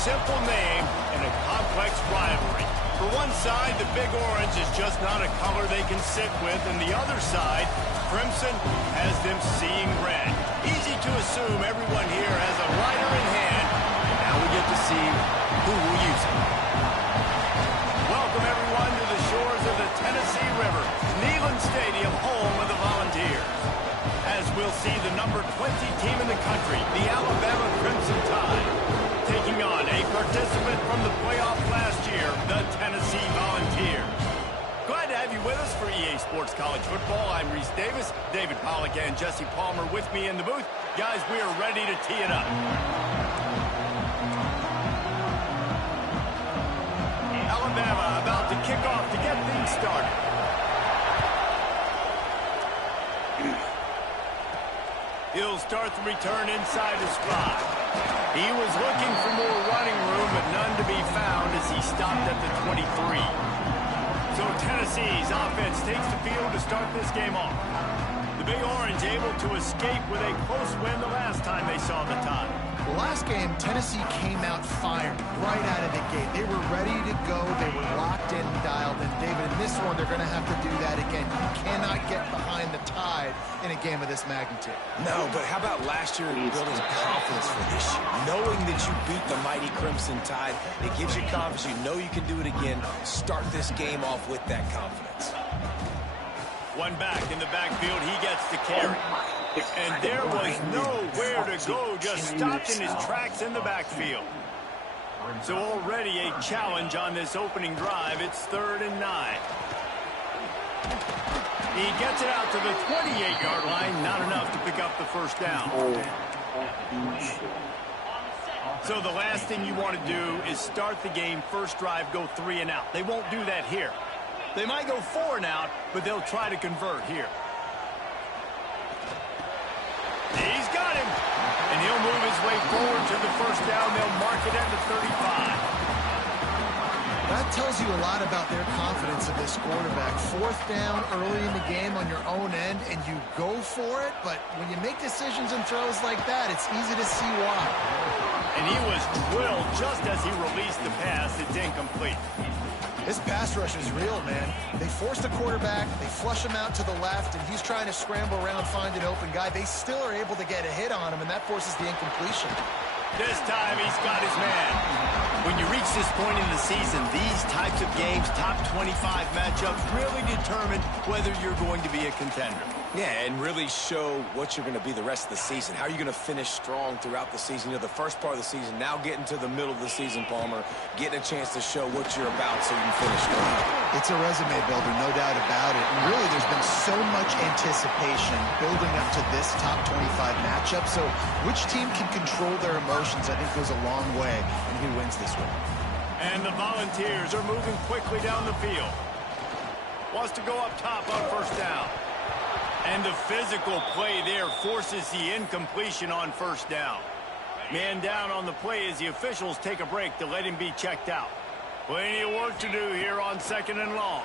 simple name and a complex rivalry. For one side, the Big Orange is just not a color they can sit with, and the other side, Crimson, has them seeing red. Easy to assume everyone here has a lighter in hand, and now we get to see who will use it. Welcome, everyone, to the shores of the Tennessee River, Neyland Stadium, home of the Volunteers. As we'll see the number 20 team in the country, the Alabama Crimson Tide, taking on a participant from the playoff last year, the Tennessee Volunteers. Glad to have you with us for EA Sports College Football. I'm Reese Davis, David Pollack, and Jesse Palmer with me in the booth. Guys, we are ready to tee it up. Alabama about to kick off to get things started. He'll start the return inside his spot. He was looking for more running room, but none to be found as he stopped at the 23. So Tennessee's offense takes the field to start this game off. The Big Orange able to escape with a close win the last time they saw the Tide. The last game, Tennessee came out firing right out of the gate. They were ready to go. They were locked in, dialed in. David, in this one, they're going to have to do that again. You cannot get behind the Tide in a game of this magnitude. No, but how about last year building confidence for this year? Knowing that you beat the mighty Crimson Tide, it gives you confidence. You know you can do it again. Start this game off with that confidence. One back in the backfield, he gets the carry. And there was nowhere to go, just stopped in his tracks in the backfield. So already a challenge on this opening drive. It's 3rd and 9. He gets it out to the 28-yard line, not enough to pick up the first down. So the last thing you want to do is start the game, first drive, go 3 and out. They won't do that here. They might go 4 and out, but they'll try to convert here. He's got him. And he'll move his way forward to the first down. They'll mark it at the 35. That tells you a lot about their confidence in this quarterback. 4th down early in the game on your own end, and you go for it. But when you make decisions and throws like that, it's easy to see why. And he was drilled just as he released the pass. It's incomplete. This pass rush is real, man. They force the quarterback, they flush him out to the left, and he's trying to scramble around, find an open guy. They still are able to get a hit on him, and that forces the incompletion. This time he's got his man. When you reach this point in the season, these types of games, top 25 matchups, really determine whether you're going to be a contender. Yeah, and really show what you're going to be the rest of the season. How are you going to finish strong throughout the season? You know, the first part of the season, now getting to the middle of the season, Palmer, getting a chance to show what you're about so you can finish strong. It's a resume builder, no doubt about it. And really, there's been so much anticipation building up to this top 25 matchup. So which team can control their emotions, I think, goes a long way in who wins this one. And the Volunteers are moving quickly down the field. Wants to go up top on first down. And the physical play there forces the incompletion on first down. Man down on the play as the officials take a break to let him be checked out. Plenty of work to do here on 2nd and long.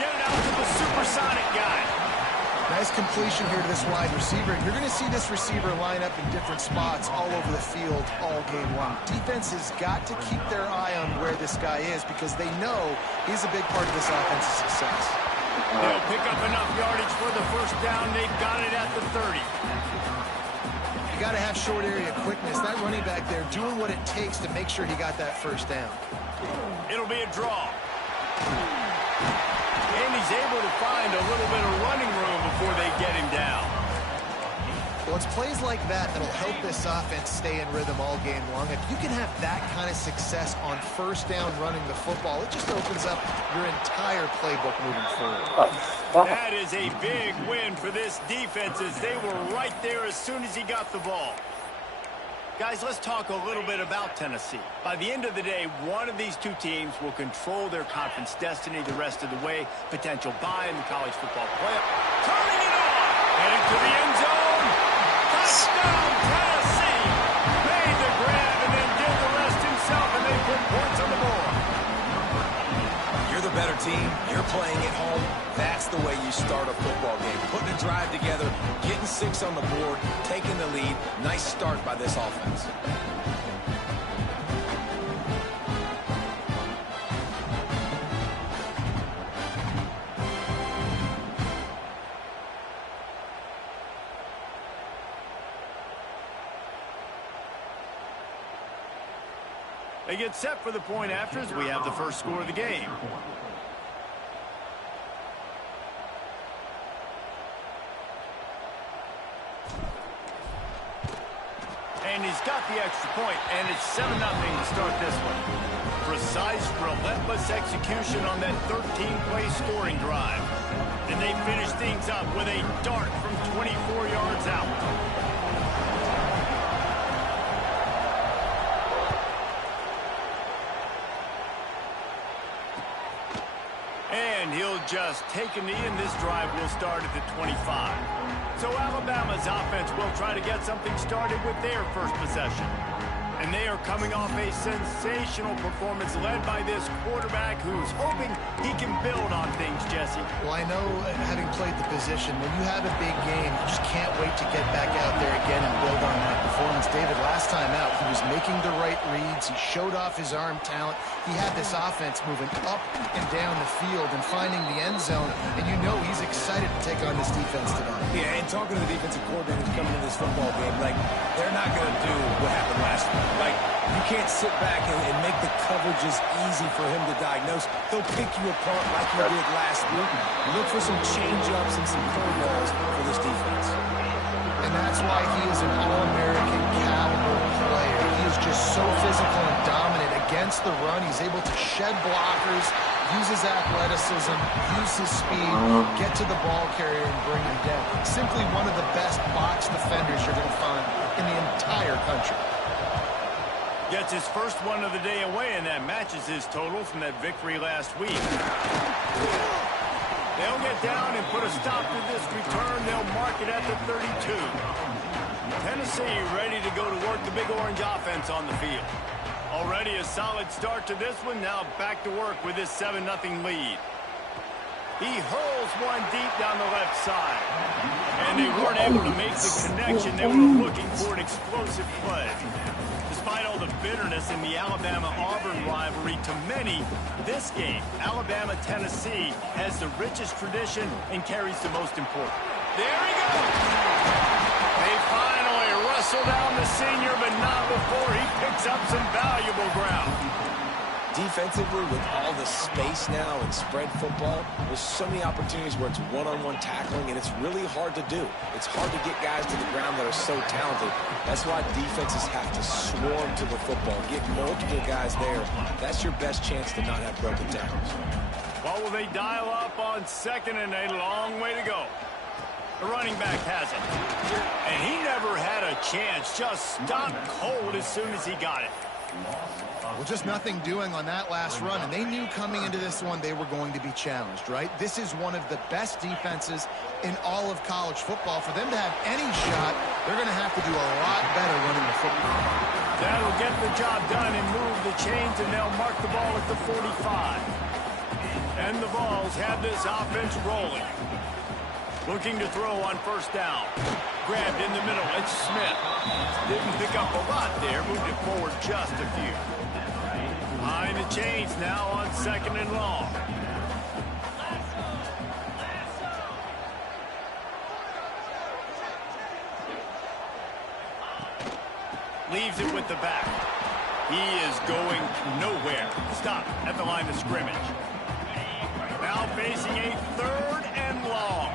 Get it out to the supersonic guy. Nice completion here to this wide receiver. You're going to see this receiver line up in different spots all over the field all game long. Defense has got to keep their eye on where this guy is because they know he's a big part of this offense's success. They'll pick up enough yardage for the first down. They've got it at the 30. You got to have short area quickness. That running back there doing what it takes to make sure he got that first down. It'll be a draw. And he's able to find a little bit of running room before they get him down. Well, it's plays like that that'll help this offense stay in rhythm all game long. If you can have that kind of success on first down running the football, it just opens up your entire playbook moving forward. That is a big win for this defense as they were right there as soon as he got the ball. Guys, let's talk a little bit about Tennessee. By the end of the day, one of these two teams will control their conference destiny the rest of the way. Potential bye in the college football playoff. Turning it on! Headed to the end zone. Touchdown, Tennessee! Made the grab and then did the rest himself, and they put points on the board. You're the better team. You're playing at home. That's the way you start a football game. Putting a drive together, getting 6 on the board, taking the lead. Nice start by this offense. They get set for the point after as we have the first score of the game. And he's got the extra point, and it's 7-0 to start this one. Precise, relentless execution on that 13-play scoring drive. And they finish things up with a dart from 24 yards out. And he'll just take a knee, and this drive will start at the 25. So Alabama's offense will try to get something started with their first possession. And they are coming off a sensational performance led by this quarterback who's hoping he can build on things, Jesse. Well, I know, having played the position, when you have a big game, you just can't wait to get back out there again and build on that performance. David, last time out, he was making the right reads. He showed off his arm talent. He had this offense moving up and down the field and finding the end zone. And you know he's excited to take on this defense tonight. Yeah, and talking to the defensive coordinator who's coming in this football game, like, they're not going to do what happened last week. Like, you can't sit back and make the coverages easy for him to diagnose. He'll pick you apart like he did last week. Look for some change-ups and some curveballs for this defense. And that's why he is an All-American caliber player. He is just so physical and dominant against the run. He's able to shed blockers, use his athleticism, use his speed, get to the ball carrier and bring him down. Simply one of the best box defenders you're going to find in the entire country. Gets his first one of the day away, and that matches his total from that victory last week. They'll get down and put a stop to this return. They'll mark it at the 32. Tennessee ready to go to work the Big Orange offense on the field. Already a solid start to this one. Now back to work with this 7-0 lead. He hurls one deep down the left side. And they weren't able to make the connection. They were looking for an explosive play. Despite all the bitterness in the Alabama-Auburn rivalry, to many, this game, Alabama-Tennessee, has the richest tradition and carries the most importance. There he goes! They finally wrestle down the senior, but not before he picks up some valuable ground. Defensively, with all the space now and spread football, there's so many opportunities where it's one-on-one tackling, and it's really hard to do. It's hard to get guys to the ground that are so talented. That's why defenses have to swarm to the football, get multiple guys there. That's your best chance to not have broken tackles. Well, will they dial up on 2nd and a long way to go? The running back has it. And he never had a chance. Just stopped cold as soon as he got it. Well, just nothing doing on that last run, and they knew coming into this one they were going to be challenged, right? This is one of the best defenses in all of college football. For them to have any shot, they're going to have to do a lot better running the football. That'll get the job done and move the chains, and they'll mark the ball at the 45. And the Vols have this offense rolling. Looking to throw on 1st down. Grabbed in the middle. It's Smith. Didn't pick up a lot there. Moved it forward just a few. Behind the chains now on 2nd and long. Leaves it with the back. He is going nowhere. Stop at the line of scrimmage. Now facing a 3rd and long.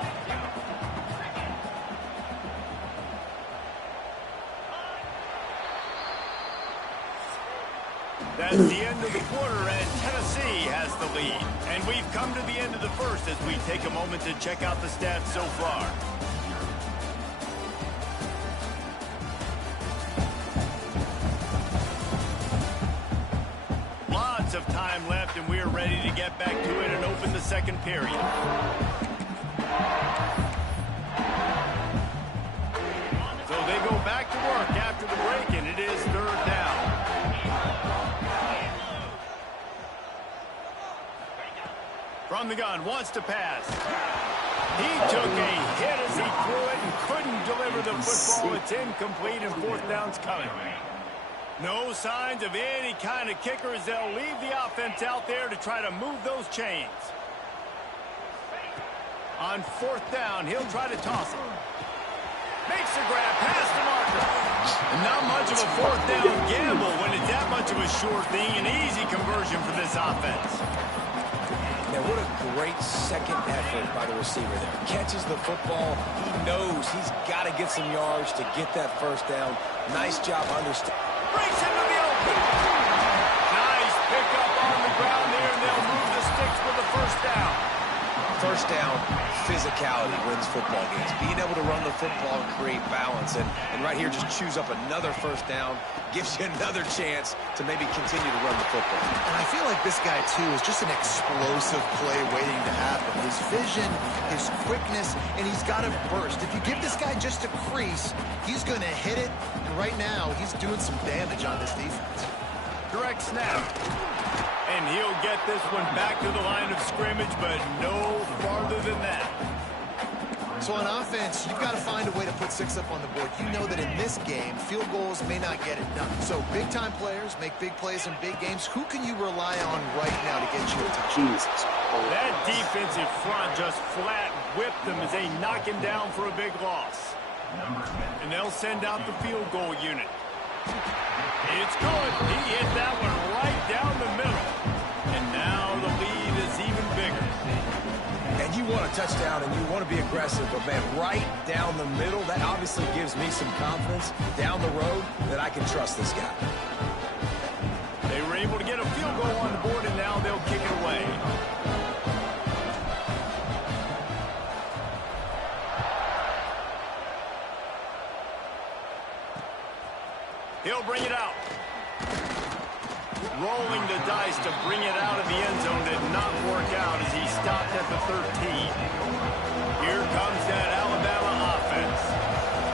That's the end of the quarter, and Tennessee has the lead. And we've come to the end of the first as we take a moment to check out the stats so far. Lots of time left, and we're ready to get back to it and open the 2nd period. So they go back to work after the break, and it is 3rd down. From the gun, wants to pass. He took a hit as he threw it and couldn't deliver the football. It's incomplete, and 4th down's coming. No signs of any kind of kickers. They'll leave the offense out there to try to move those chains. On 4th down, he'll try to toss it. Makes the grab past the marker. And not much of a fourth down gamble when it's that much of a sure thing. An easy conversion for this offense. Now, what a great second effort by the receiver there. Catches the football. He knows he's got to get some yards to get that first down. Nice job understanding. Breaks into the open. Nice pickup on the ground there, and they'll move the sticks for the first down. First down, physicality wins football games. Being able to run the football and create balance. And right here, just choose up another first down. Gives you another chance to maybe continue to run the football. And I feel like this guy, too, is just an explosive play waiting to happen. His vision, his quickness, and he's got a burst. If you give this guy just a crease, he's going to hit it. And right now, he's doing some damage on this defense. Direct snap. And he'll get this one back to the line of scrimmage, but no farther than that. So on offense, you've got to find a way to put 6 up on the board. You know that in this game, field goals may not get it done. So big-time players make big plays in big games. Who can you rely on right now to get you a touchdown? That defensive front just flat whipped them as they knock him down for a big loss. And they'll send out the field goal unit. It's good. He hit that one right down the middle. And now the lead is even bigger. And you want a touchdown and you want to be aggressive, but man, right down the middle, that obviously gives me some confidence down the road that I can trust this guy. They were able to get a field goal on the board, and now they'll kick it away. He'll bring it out. Rolling the dice to bring it out of the end zone did not work out as he stopped at the 13. Here comes that Alabama offense.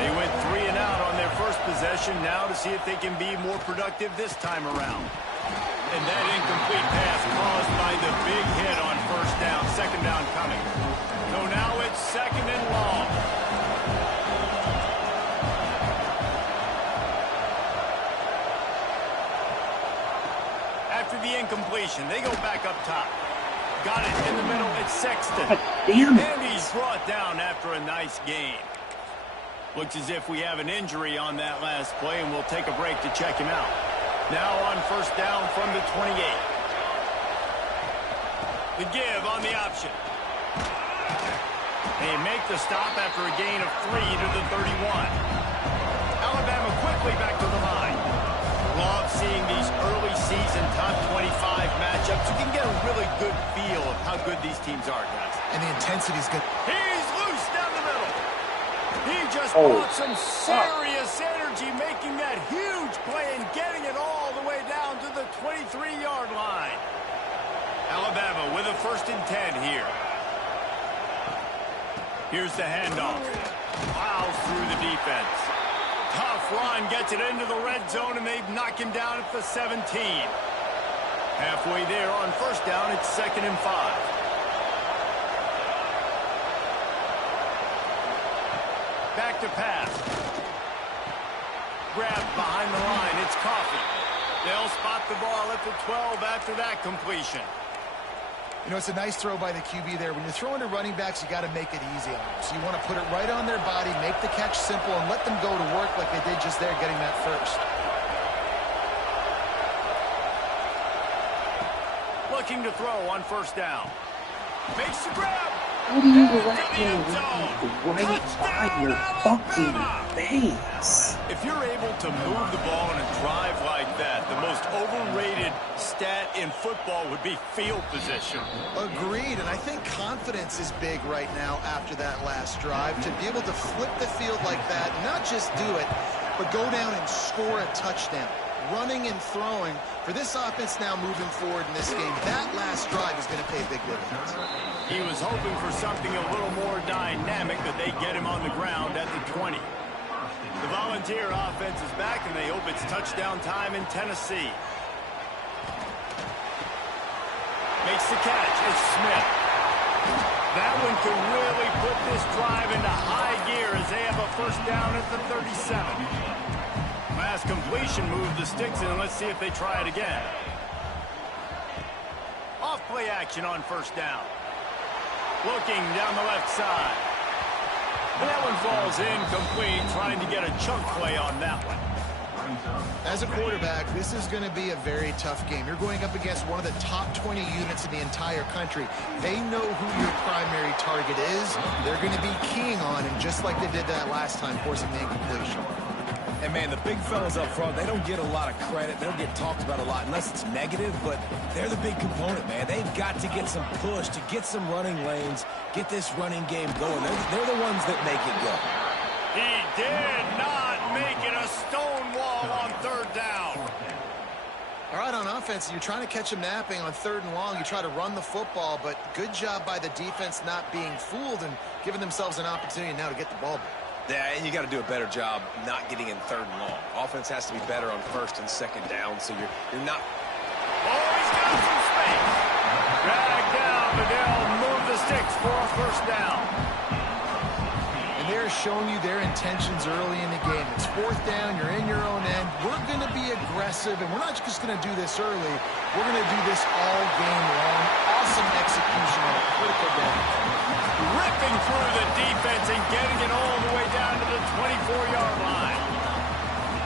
They went 3 and out on their first possession, now to see if they can be more productive this time around. And that incomplete pass caused by the big hit on first down, second down coming. So now it's second and long. After the incompletion, they go back up top. Got it in the middle, it's Sexton. And he's brought down after a nice gain. Looks as if we have an injury on that last play, and we'll take a break to check him out. Now on first down from the 28. The give on the option. They make the stop after a gain of 3 to the 31. Alabama quickly back to the line. Love seeing these early season top 25 matchups. You can get a really good feel of how good these teams are, guys. And the intensity's good. He's loose down the middle. He just brought some serious energy, making that huge play and getting it all the way down to the 23-yard line. Alabama with a 1st and 10 here. Here's the handoff. Plows through the defense. Tough run, gets it into the red zone, and they knock him down at the 17. Halfway there on first down, it's 2nd and 5. Back to pass. Grabbed behind the line, it's Coffee. They'll spot the ball at the 12 after that completion. You know, it's a nice throw by the QB there. When you're throwing to running backs, you got to make it easy on them. So you want to put it right on their body, make the catch simple, and let them go to work like they did just there, getting that first. Looking to throw on first down. Makes the grab. How do you let him run right by your fucking face? If you're able to move the ball in a drive like that, the most overrated stat in football would be field position. Agreed, and I think confidence is big right now after that last drive. To be able to flip the field like that, not just do it, but go down and score a touchdown. Running and throwing, for this offense now moving forward in this game, that last drive is going to pay big dividends. He was hoping for something a little more dynamic, but they get him on the ground at the 20. The Volunteer offense is back, and they hope it's touchdown time in Tennessee. Makes the catch. It's Smith. That one could really put this drive into high gear as they have a first down at the 37. Last completion moved the sticks in, and let's see if they try it again. Off play action on first down. Looking down the left side. And that one falls incomplete, trying to get a chunk play on that one. As a quarterback, this is going to be a very tough game. You're going up against one of the top 20 units in the entire country. They know who your primary target is. They're going to be keying on him, just like they did that last time, forcing the incompletion. And, man, the big fellas up front, they don't get a lot of credit. They don't get talked about a lot unless it's negative, but they're the big component, man. They've got to get some push, to get some running lanes, get this running game going. They're the ones that make it go. He did not make it a stone wall on third down. All right, on offense, you're trying to catch him napping on 3rd and long. You try to run the football, but good job by the defense not being fooled and giving themselves an opportunity now to get the ball back. Yeah, and you got to do a better job not getting in 3rd and long. Offense has to be better on 1st and 2nd down, so you're not. Oh, he's got some space. Drag down, but they'll move the sticks for a 1st down. And they're showing you their intentions early in the game. It's 4th down, you're in your own end. We're going to be aggressive, and we're not just going to do this early. We're going to do this all game long. Awesome execution on a critical down. Ripping through the defense and getting it all the way down to the 24-yard line.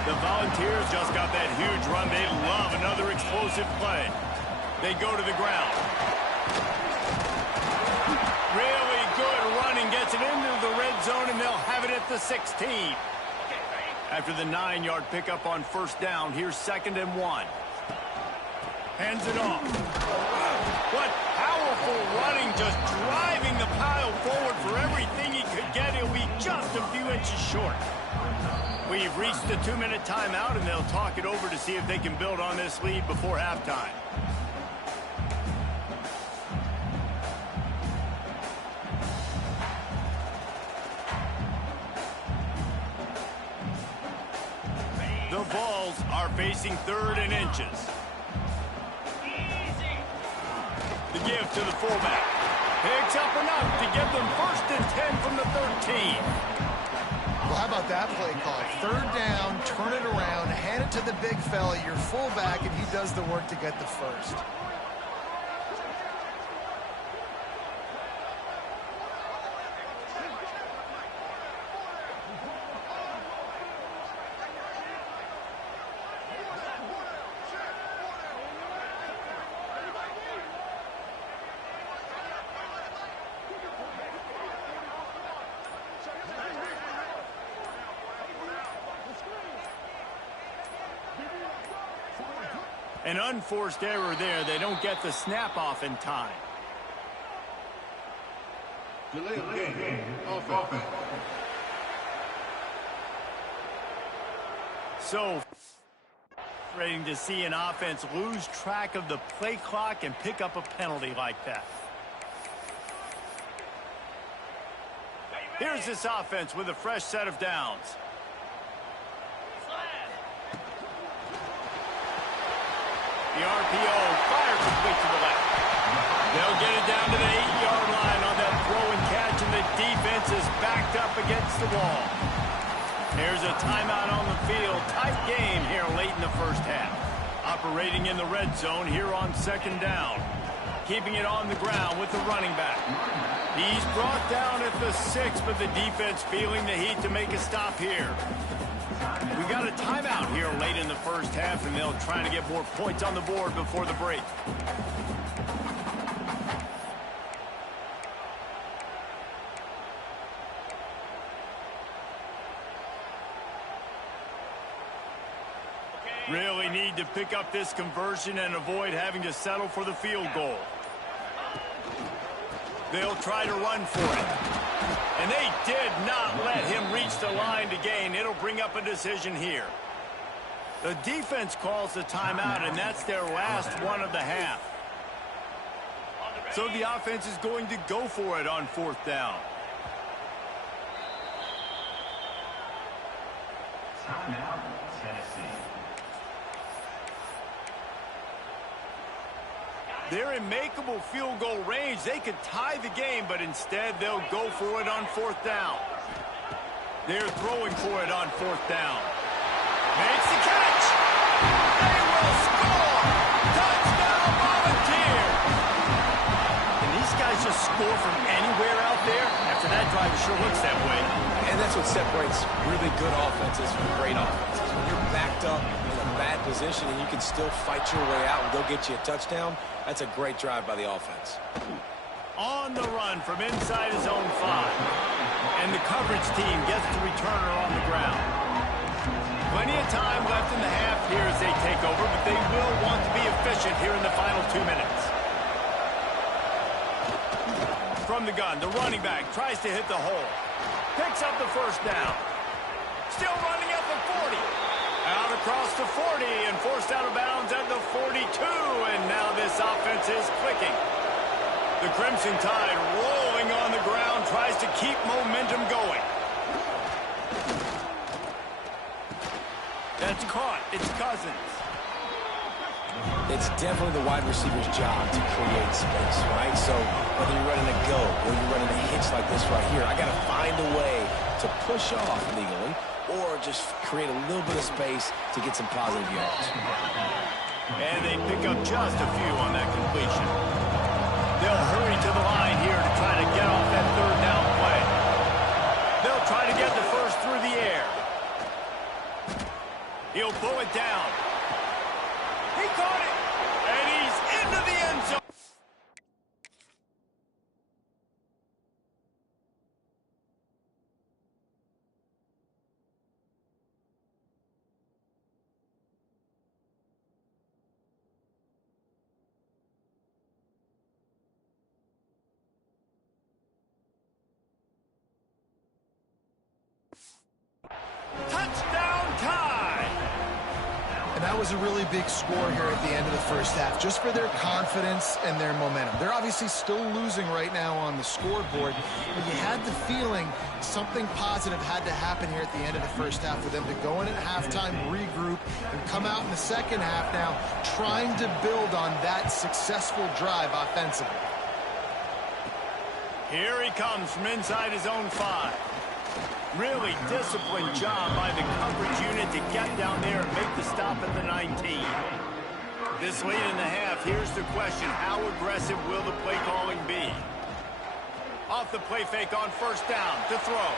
The Volunteers just got that huge run. They love another explosive play. They go to the ground. Really good running. Gets it into the red zone, and they'll have it at the 16. After the 9-yard pickup on 1st down, here's 2nd and 1. Hands it off. What powerful running, just driving the pile forward for everything he could get. He'll be just a few inches short. We've reached the 2-minute timeout, and they'll talk it over to see if they can build on this lead before halftime. The Vols are facing 3rd and inches. The give to the fullback. Picks up enough to give them 1st and 10 from the 13. Well, how about that play call? 3rd down, turn it around, hand it to the big fella, your fullback, and he does the work to get the 1st. An unforced error there. They don't get the snap off in time. Delay of game. Offense. So, frustrating to see an offense lose track of the play clock and pick up a penalty like that. Here's this offense with a fresh set of downs. The RPO fires complete to the left. They'll get it down to the 8-yard line on that throw and catch, and the defense is backed up against the wall. Here's a timeout on the field. Tight game here late in the 1st half. Operating in the red zone here on 2nd down. Keeping it on the ground with the running back. He's brought down at the 6, but the defense feeling the heat to make a stop here. We got a timeout here late in the 1st half, and they'll try to get more points on the board before the break. Really need to pick up this conversion and avoid having to settle for the field goal. They'll try to run for it. And they did not let him reach the line to gain. It'll bring up a decision here. The defense calls the timeout, and that's their last one of the half. So the offense is going to go for it on 4th down. Timeout, Tennessee. They're in makeable field goal range. They could tie the game, but instead they'll go for it on 4th down. They're throwing for it on 4th down. Makes the catch. They will score. Touchdown, Volunteers. Can these guys just score from anywhere out there? After that drive, it sure looks that way. And that's what separates really good offenses from great offenses. When you're backed up in a bad position and you can still fight your way out and go get you a touchdown, that's a great drive by the offense. On the run from inside his own 5. And the coverage team gets the returner on the ground. Plenty of time left in the half here as they take over, but they will want to be efficient here in the final 2 minutes. From the gun, the running back tries to hit the hole. Picks up the first down. Still running at the 40. Out across the 40 and forced out of bounds at the 42. And now this offense is clicking. The Crimson Tide rolling on the ground, tries to keep momentum going. That's caught. It's Cousins. It's definitely the wide receiver's job to create space, right? So whether you're running a go or you're running a hitch like this right here, I got to find a way to push off legally or just create a little bit of space to get some positive yards. And they pick up just a few on that completion. They'll hurry to the line here to try to get off that third down play. They'll try to get the first through the air. He'll pull it down. He caught it, and he's into the end zone. Touchdown Tide! And that was a really big score here at the end of the first half, just for their confidence and their momentum. They're obviously still losing right now on the scoreboard, but you had the feeling something positive had to happen here at the end of the first half for them to go in at halftime, regroup, and come out in the second half now trying to build on that successful drive offensively. Here he comes from inside his own 5. Really disciplined job by the coverage unit to get down there and make the stop at the 19. This late in the half, here's the question: how aggressive will the play calling be? Off the play fake on first down to throw.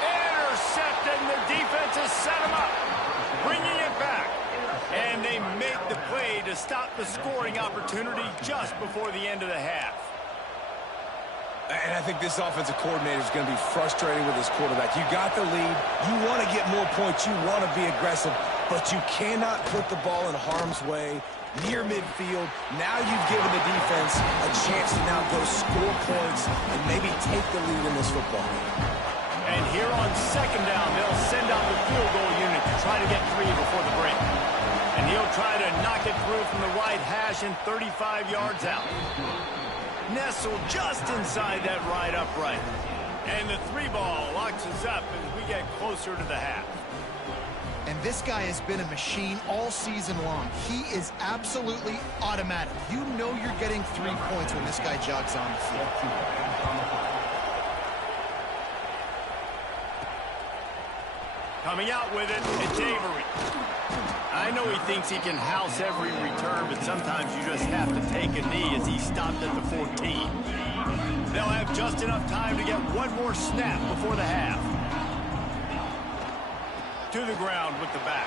Intercepted, and the defense has set him up, bringing it back. And they make the play to stop the scoring opportunity just before the end of the half. And I think this offensive coordinator is going to be frustrated with his quarterback. You got the lead. You want to get more points. You want to be aggressive. But you cannot put the ball in harm's way near midfield. Now you've given the defense a chance to now go score points and maybe take the lead in this football game. And here on second down, they'll send out the field goal unit to try to get 3 before the break. And he'll try to knock it through from the right hash and 35 yards out. Nestled just inside that right upright. And the 3 ball locks us up as we get closer to the half. And this guy has been a machine all season long. He is absolutely automatic. You know you're getting 3 points when this guy jogs on the field. Coming out with it, it's Avery. I know he thinks he can house every return, but sometimes you just have to take a knee as he stopped at the 14. They'll have just enough time to get one more snap before the half. To the ground with the back.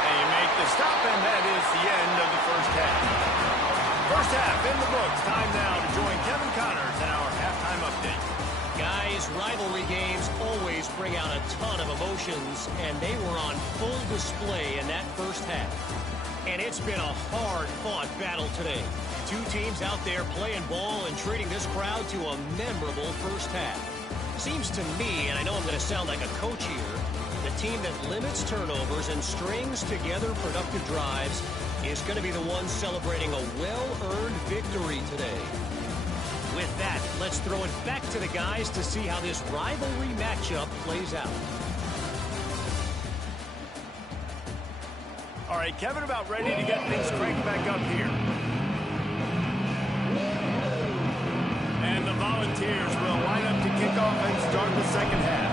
They make the stop, and that is the end of the first half. First half in the books. Time now to join Kevin Connors in our halftime update. Guys, rivalry games always bring out a ton of emotions, and they were on full display in that first half. And it's been a hard-fought battle today. 2 teams out there playing ball and treating this crowd to a memorable first half. Seems to me, and I know I'm going to sound like a coach here, the team that limits turnovers and strings together productive drives is going to be the one celebrating a well-earned victory today. With that, let's throw it back to the guys to see how this rivalry matchup plays out. All right, Kevin, about ready to get things cranked back up here. And the Volunteers will line up to kick off and start the second half.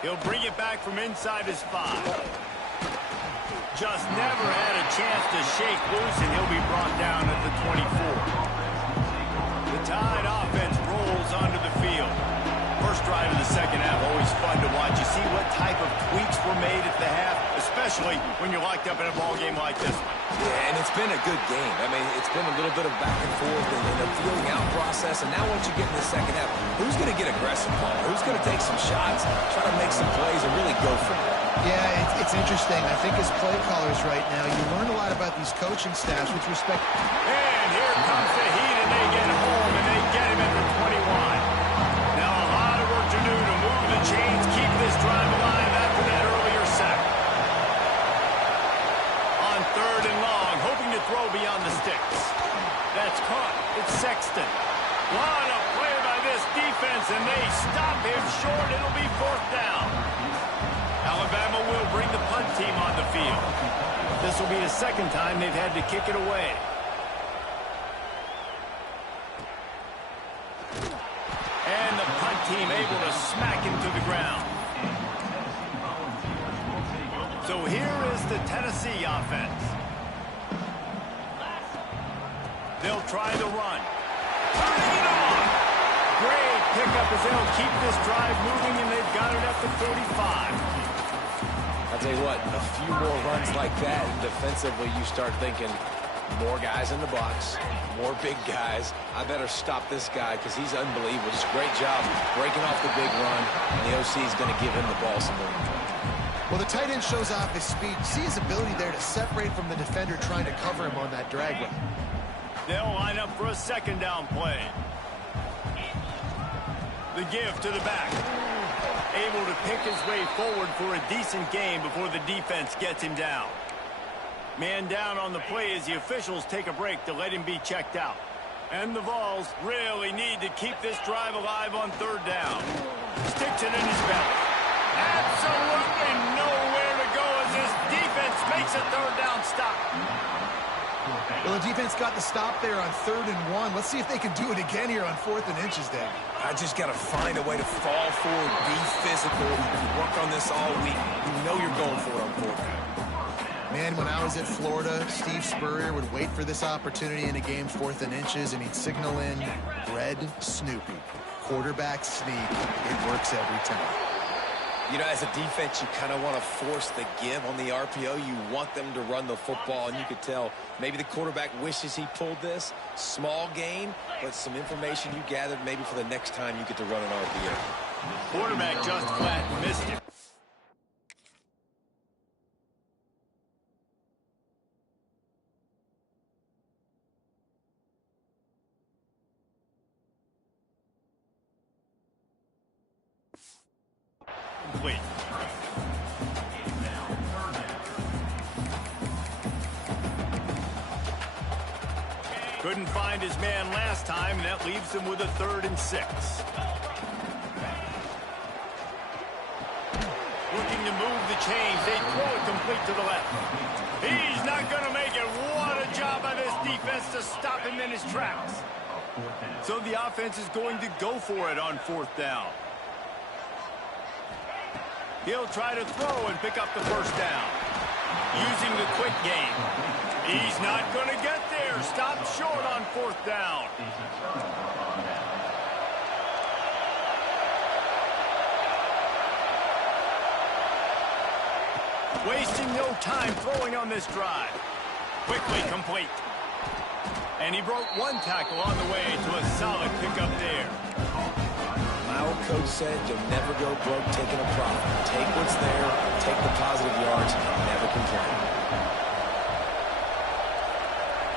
He'll bring it back from inside his 5. just never had a chance to shake loose, and he'll be brought down at the 24. The Tide offense rolls onto the field. First drive of the second half, always fun to watch. You see what type of tweaks were made at the half, especially when you're locked up in a ball game like this one. Yeah, and it's been a good game. I mean, it's been a little bit of back and forth and a feeling out process. And now once you get in the second half, who's going to get aggressive, Paul? Who's going to take some shots, try to make some plays, and really go for it? Yeah, it's interesting. I think as play callers right now, you learn a lot about these coaching staffs with respect. And here comes the heat, and they get home, and they get him at the 21. Now a lot of work to do to move the chains, keep this drive alive after that earlier sack. On third and long, hoping to throw beyond the sticks. That's caught. It's Sexton. What a play by this defense, and they stop him short. It'll be fourth down. Alabama will bring the punt team on the field. This will be the second time they've had to kick it away. And the punt team able to smack him to the ground. So here is the Tennessee offense. They'll try the run. Turning it on. Great pickup as they'll keep this drive moving, and they've got it at the 45. I'll tell you what, a few more runs like that, and defensively you start thinking, more guys in the box, more big guys. I better stop this guy because he's unbelievable. Just great job breaking off the big run, and the OC is going to give him the ball some more. Well, the tight end shows off his speed. See his ability there to separate from the defender trying to cover him on that drag run. They'll line up for a second down play. The give to the back. Able to pick his way forward for a decent game before the defense gets him down. Man down on the play as the officials take a break to let him be checked out. And the Vols really need to keep this drive alive on third down. Sticks it in his belly. Absolutely nowhere to go as this defense makes a third down stop. Well, the defense got the stop there on 3rd and 1. Let's see if they can do it again here on 4th and inches, Dave. I just got to find a way to fall forward, be physical. You work on this all week. You know you're going for it on 4th down. Man, when I was at Florida, Steve Spurrier would wait for this opportunity in a game 4th and inches, and he'd signal in Red Snoopy. Quarterback sneak. It works every time. You know, as a defense, you kind of want to force the give on the RPO. You want them to run the football, and you could tell maybe the quarterback wishes he pulled this. Small gain, but some information you gathered maybe for the next time you get to run an RPO. Quarterback just flat missed it. Complete. Couldn't find his man last time, and that leaves him with a 3rd and 6. Looking to move the chains. They throw it complete to the left. He's not going to make it. What a job by this defense to stop him in his tracks. So the offense is going to go for it on 4th down. He'll try to throw and pick up the first down. Using the quick game. He's not going to get there. Stopped short on 4th down. Wasting no time throwing on this drive. Quickly complete. And he broke one tackle on the way to a solid pickup there. My old coach said you'll never go broke taking a profit. Take what's there, take the positive yards, and never complain.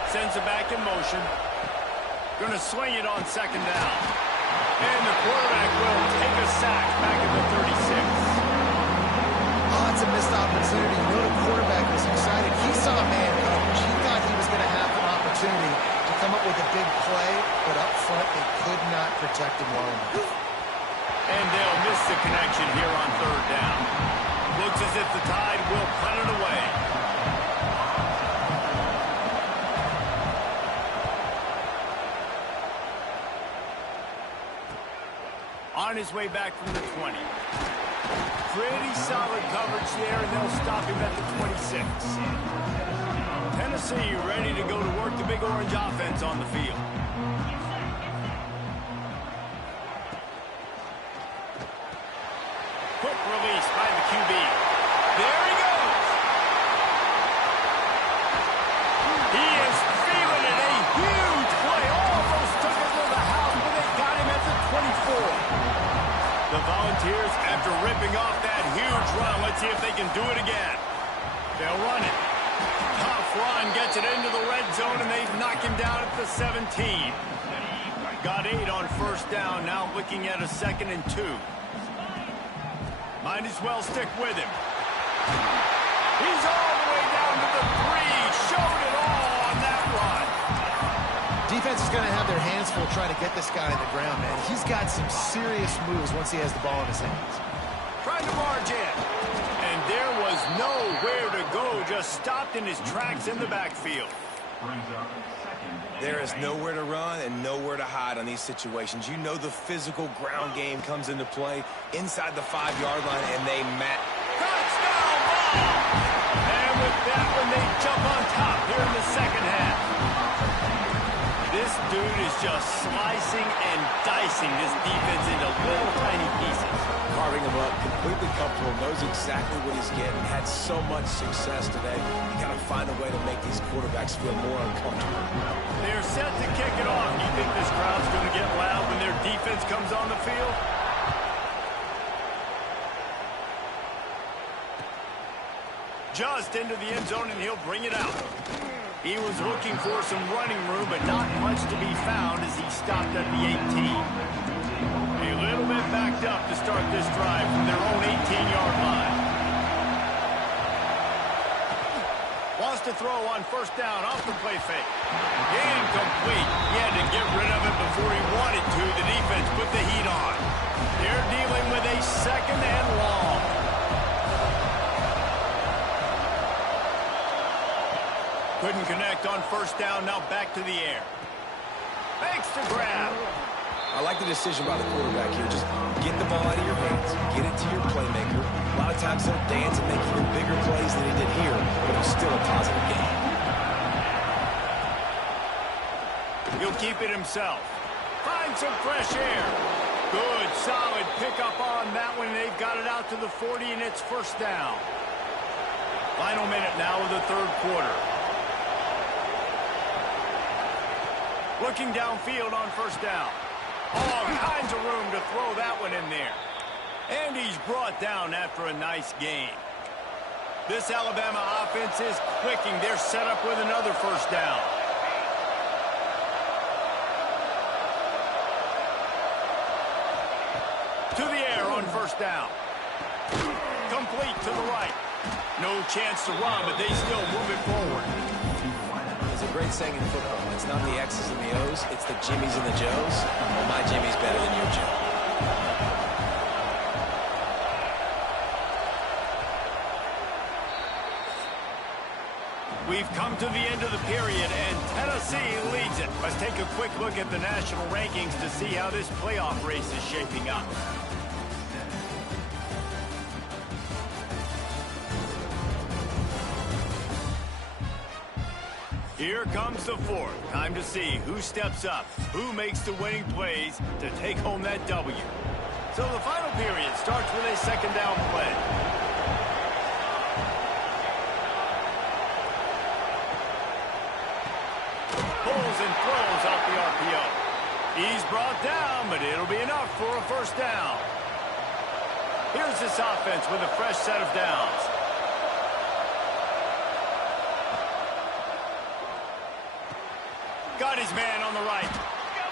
Sends it back in motion. Going to swing it on 2nd down. And the quarterback will take a sack back at the 36. Oh, it's a missed opportunity. You know the quarterback was excited. He saw man coverage. He thought he was going to have an opportunity to come up with a big play, but up front they could not protect him well enough. And they'll miss the connection here on 3rd down. Looks as if the Tide will punt it away. On his way back from the 20. Pretty solid coverage there, and they'll stop him at the 26. Tennessee ready to go to work the Big Orange offense on the field. Quick release by the QB. There he goes. He is feeling it. A huge play. Almost took it to the house, but they got him at the 24. The Volunteers, after ripping off that huge run, let's see if they can do it again. They'll run it. Tough run, gets it into the red zone, and they knock him down at the 17. Got 8 on first down, now looking at a 2nd and 2. Might as well stick with him. He's all the way down to the 3. Showed it all on that run. Defense is going to have their hands full trying to get this guy on the ground, man. He's got some serious moves once he has the ball in his hands. Trying to barge in. And there was nowhere to go. Just stopped in his tracks in the backfield. There is nowhere to run and nowhere to hide on these situations. You know the physical ground game comes into play inside the 5-yard line, and they touchdown ball! And with that one, they jump on top here in the second half. This dude is just slicing and dicing this defense into little tiny pieces. Carving him up, completely comfortable, knows exactly what he's getting. Had so much success today. You got to find a way to make these quarterbacks feel more uncomfortable. They're set to kick it off. Do you think this crowd's going to get loud when their defense comes on the field? Just into the end zone, and he'll bring it out. He was looking for some running room, but not much to be found as he stopped at the 18. A little bit backed up to start this drive from their own 18-yard line. Wants to throw on first down off the play fake. Incomplete. He had to get rid of it before he wanted to. The defense put the heat on. They're dealing with a 2nd and long. Couldn't connect on first down. Now back to the air. Fakes to grab. I like the decision by the quarterback here. Just get the ball out of your hands. Get it to your playmaker. A lot of times he'll dance and make even bigger plays than he did here, but it's still a positive game. He'll keep it himself. Find some fresh air. Good, solid pickup on that one. They've got it out to the 40, and it's first down. Final minute now of the third quarter. Looking downfield on first down. All kinds of room to throw that one in there. And he's brought down after a nice game. This Alabama offense is clicking. They're set up with another first down. To the air on first down. Complete to the right. No chance to run, but they still move it forward. There's a great saying in football. It's not the X's and the O's, it's the Jimmies and the Joes. Well, my Jimmy's better than your Joe. We've come to the end of the period, and Tennessee leads it. Let's take a quick look at the national rankings to see how this playoff race is shaping up. Here comes the fourth. Time to see who steps up, who makes the winning plays to take home that W. So the final period starts with a second down play. Pulls and throws off the RPO. He's brought down, but it'll be enough for a first down. Here's this offense with a fresh set of downs. Got his man on the right.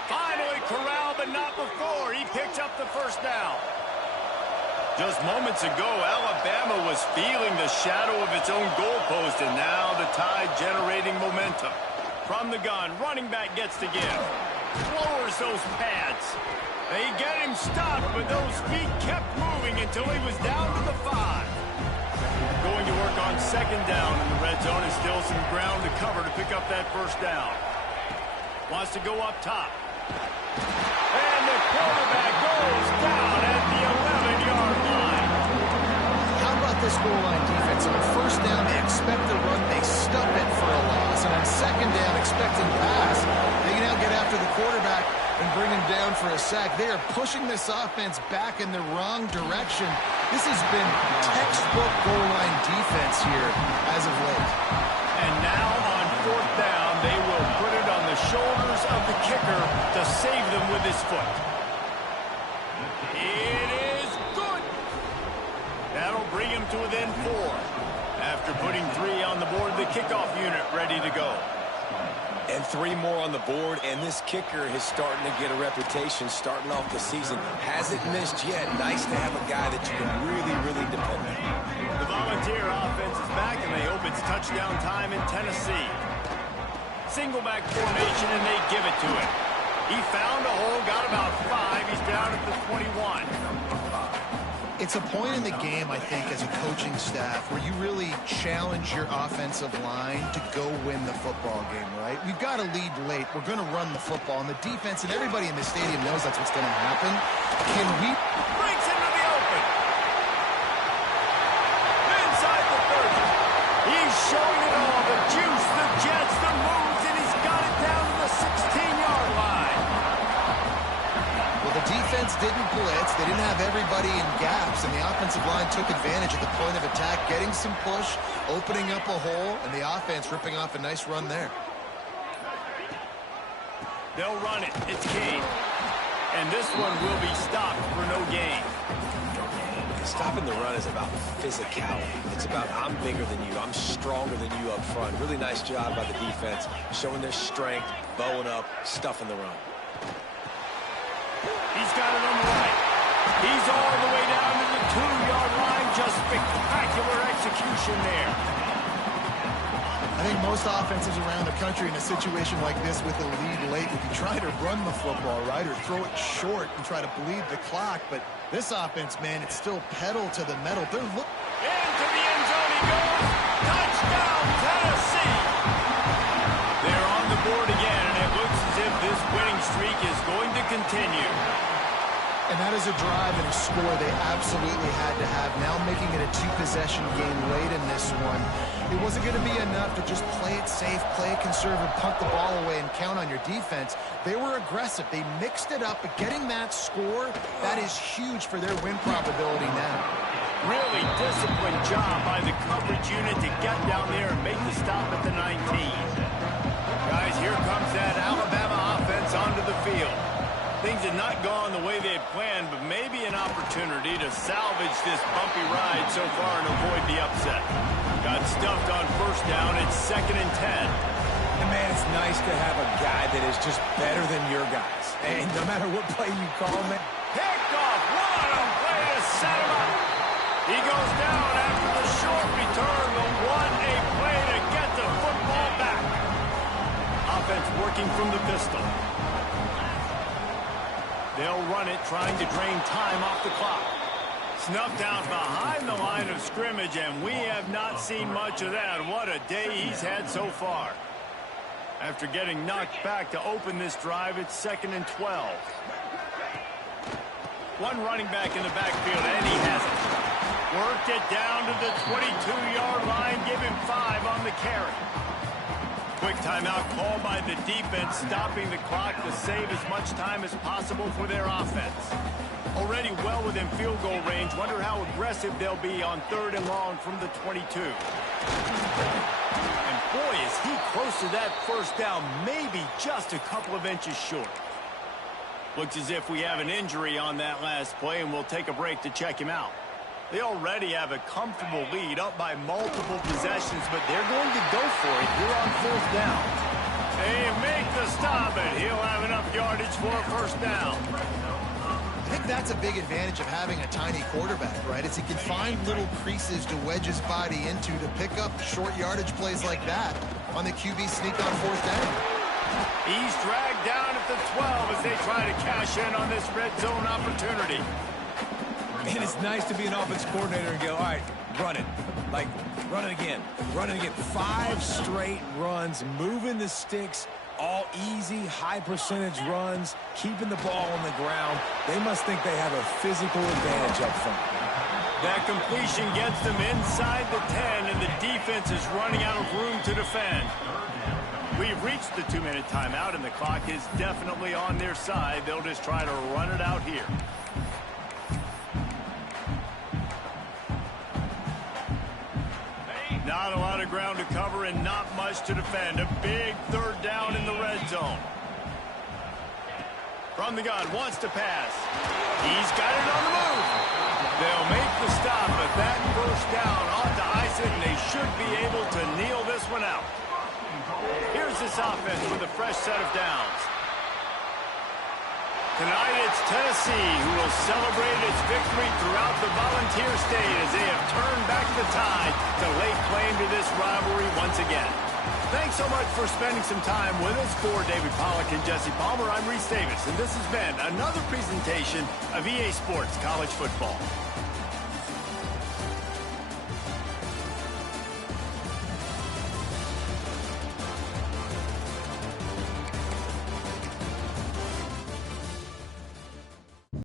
Finally corralled, but not before. He picks up the first down. Just moments ago, Alabama was feeling the shadow of its own goalpost, and now the Tide generating momentum. From the gun, running back gets to give. Lowers those pads. They get him stopped, but those feet kept moving until he was down to the 5. Going to work on second down in the red zone, and still some ground to cover to pick up that first down. Wants to go up top. And the quarterback goes down at the 11-yard line. goal line defense. On first down, they expect the run. They stuff it for a loss. And on second down, expecting pass, they can now get after the quarterback and bring him down for a sack. They are pushing this offense back in the wrong direction. This has been textbook goal line defense here as of late. And now on fourth down, they will put it on the shoulders of the kicker to save them with his foot. It is good. That'll bring him to within 4. After putting 3 on the board, the kickoff unit ready to go. And 3 more on the board, and this kicker is starting to get a reputation starting off the season. Hasn't missed yet. Nice to have a guy that you can really, really depend on. The Volunteer offense is back, and they hope it's touchdown time in Tennessee. Single back formation, and they give it to him. He found a hole, got about 5. He's down at the 21. It's a point in the game, I think, as a coaching staff where you really challenge your offensive line to go win the football game, right? We've got to lead late. We're going to run the football. And the defense and everybody in the stadium knows that's what's going to happen. Can we... Breaks into the open. Inside the 30. He's showing it all. The juice, the jets, the moves, and he's got it down to the 16-yard line. Well, the defense didn't blitz. They didn't have everybody in gaps, and the offensive line took advantage at the point of attack, getting some push, opening up a hole, and the offense ripping off a nice run there. They'll run it. It's Kane. And this one will be stopped for no gain. Stopping the run is about physicality. It's about I'm bigger than you. I'm stronger than you up front. Really nice job by the defense, showing their strength, bowing up, stuffing the run. He's got it on the right. He's all the way down to the 2-yard line. Just spectacular execution there. I think most offenses around the country in a situation like this with a lead late would be trying to run the football, right, or throw it short and try to bleed the clock. But this offense, man, it's still pedal to the metal. They're into the end zone he goes. Touchdown, Tennessee. They're on the board again, and it looks as if this winning streak is going to continue. And that is a drive and a score they absolutely had to have. Now making it a 2-possession game late in this one. It wasn't going to be enough to just play it safe, play it conservative, punt the ball away, and count on your defense. They were aggressive. They mixed it up, but getting that score, that is huge for their win probability now. Really disciplined job by the coverage unit to get down there and make the stop at the 19. Guys, here comes that Alabama offense onto the field. Things had not gone the way they had planned, but maybe an opportunity to salvage this bumpy ride so far and avoid the upset. Got stuffed on first down. It's 2nd and 10. And man, it's nice to have a guy that is just better than your guys. And no matter what play you call him, Picked off. What a play to set him up. He goes down after the short return, but what a play to get the football back. Offense working from the pistol. They'll run it, trying to drain time off the clock. Snuffed out behind the line of scrimmage, and we have not seen much of that. What a day he's had so far. After getting knocked back to open this drive, it's 2nd and 12. One running back in the backfield, and he has it. Worked it down to the 22-yard line, give him 5 on the carry. Quick timeout called by the defense, stopping the clock to save as much time as possible for their offense. Already well within field goal range. Wonder how aggressive they'll be on 3rd and long from the 22. And boy, is he close to that first down, maybe just a couple of inches short. Looks as if we have an injury on that last play, and we'll take a break to check him out. They already have a comfortable lead, up by multiple possessions, but they're going to go for it here on 4th down. They make the stop, and he'll have enough yardage for a first down. I think that's a big advantage of having a tiny quarterback, right? Is he can find little creases to wedge his body into to pick up short yardage plays like that on the QB sneak on 4th down. He's dragged down at the 12 as they try to cash in on this red zone opportunity. and it's nice to be an offense coordinator and go, all right, run it. Like, run it again. Run it again. 5 straight runs, moving the sticks, all easy, high percentage runs, keeping the ball on the ground. They must think they have a physical advantage up front. That completion gets them inside the 10, and the defense is running out of room to defend. We've reached the 2-minute timeout, and the clock is definitely on their side. They'll just try to run it out here. Not a lot of ground to cover and not much to defend. A big third down in the red zone. From the gun, wants to pass. He's got it on the move. They'll make the stop, but that first down ought to ice it, and they should be able to kneel this one out. Here's this offense with a fresh set of downs. Tonight it's Tennessee who will celebrate its victory throughout the Volunteer State as they have turned back the tide to lay claim to this rivalry once again. Thanks so much for spending some time with us. For David Pollack and Jesse Palmer, I'm Reese Davis, and this has been another presentation of EA Sports College Football.